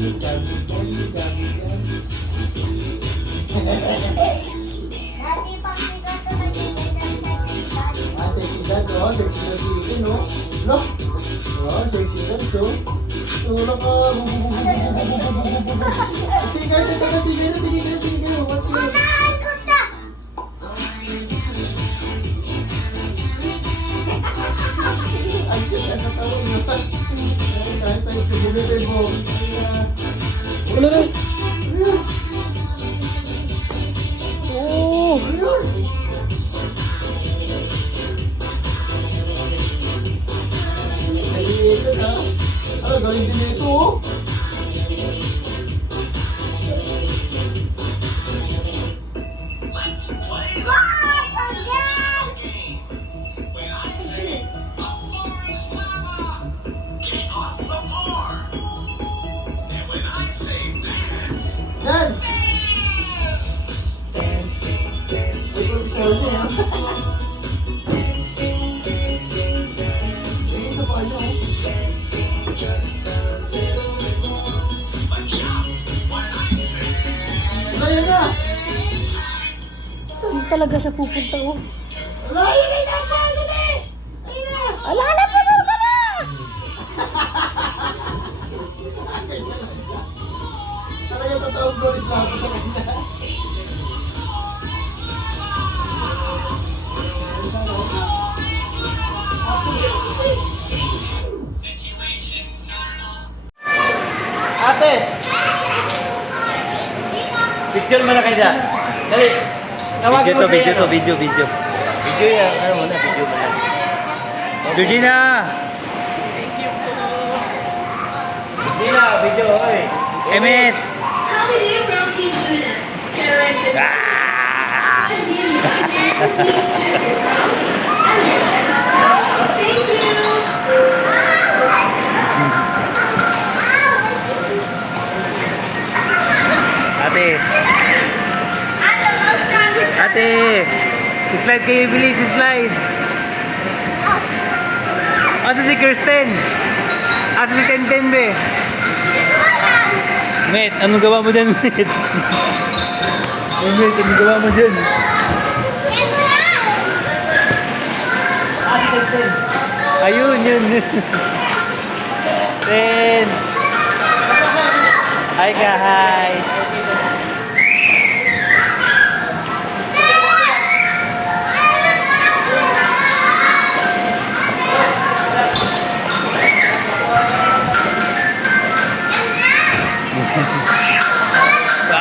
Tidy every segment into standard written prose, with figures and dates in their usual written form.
Dati pang bigat na nagiging Sexy dad, oh. Sexy dad dito, no? No? Oh, sexy dad, so. Tulak ka. Tigay, tigay. What's your... Manahan ko sa! Ay, ano tawag na? Kahit tayo sa bulit mo. Ano na? Oh! Ayun! Ay, ito na. Ah, galing din ito, oh. What? Again? Dance! Ay, kung gusto niya, ha? Sige, ito pa kayo, oh. Ayan na! Saan talaga siya pupunta, oh? Wala, yun na pa! Dali! Ayun na! Ala na, pasal ka na! Talaga totoong Boris na ako sa kanya. Ate! Picture mo na kayo dyan. Dali. Video. Video yan. Ano mo na, video mo na. Georgina! Georgina, video, oy. Emmett! Ate! Slide kayo, bilis, slide! Asa si Kirsten? Asa si Tenten, be? Met, anong gawa mo dyan, Met? Met, anong gawa mo dyan? Asa Tenten? Ayun, yun. Ten! Hi ka, hi!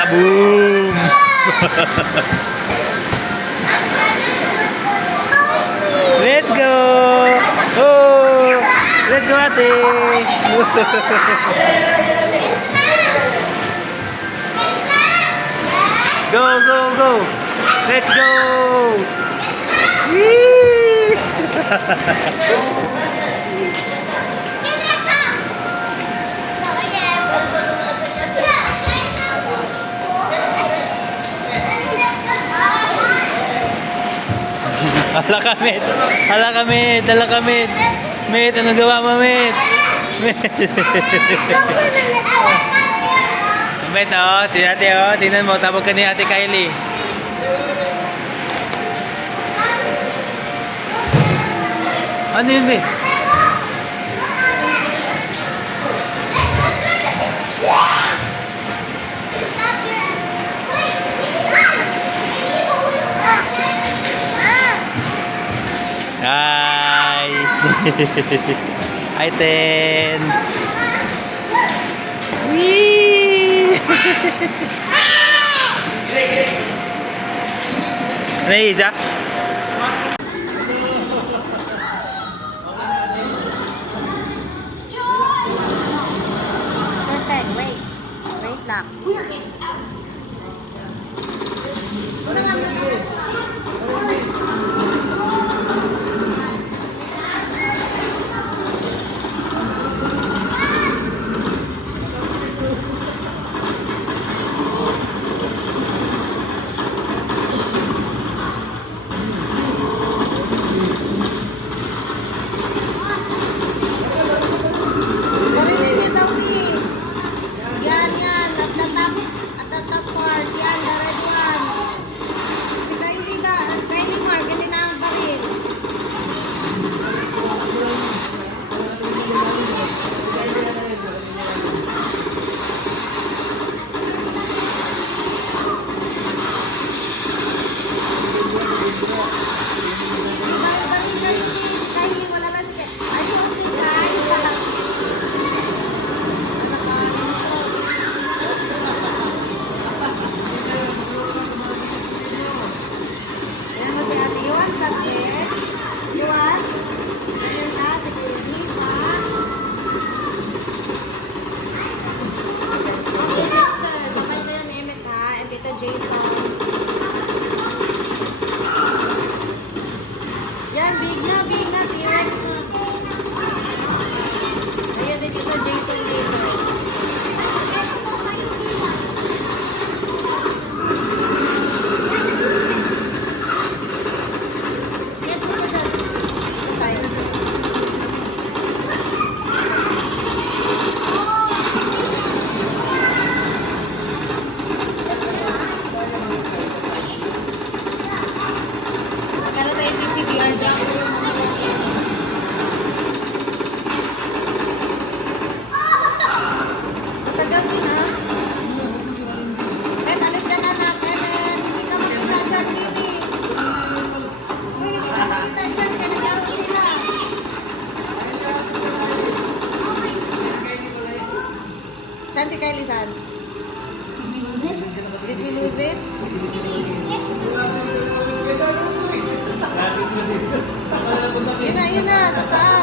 Boom! Let's go! Oh! Let's go, ate! Go! Let's go! Whee! Hala ka, Met. Met, anong gawa mo, Met? Met, oh. Tingnan mo. Tawag ka ni Ate Kylie. Ano yun, Met? Hi! Hi, Ten! Whee! Ano yung isa? Kirsten, wait. Wait lang. Gawin niyo daw, Si Kylie saan? Did we lose it? Yun na, sa taas.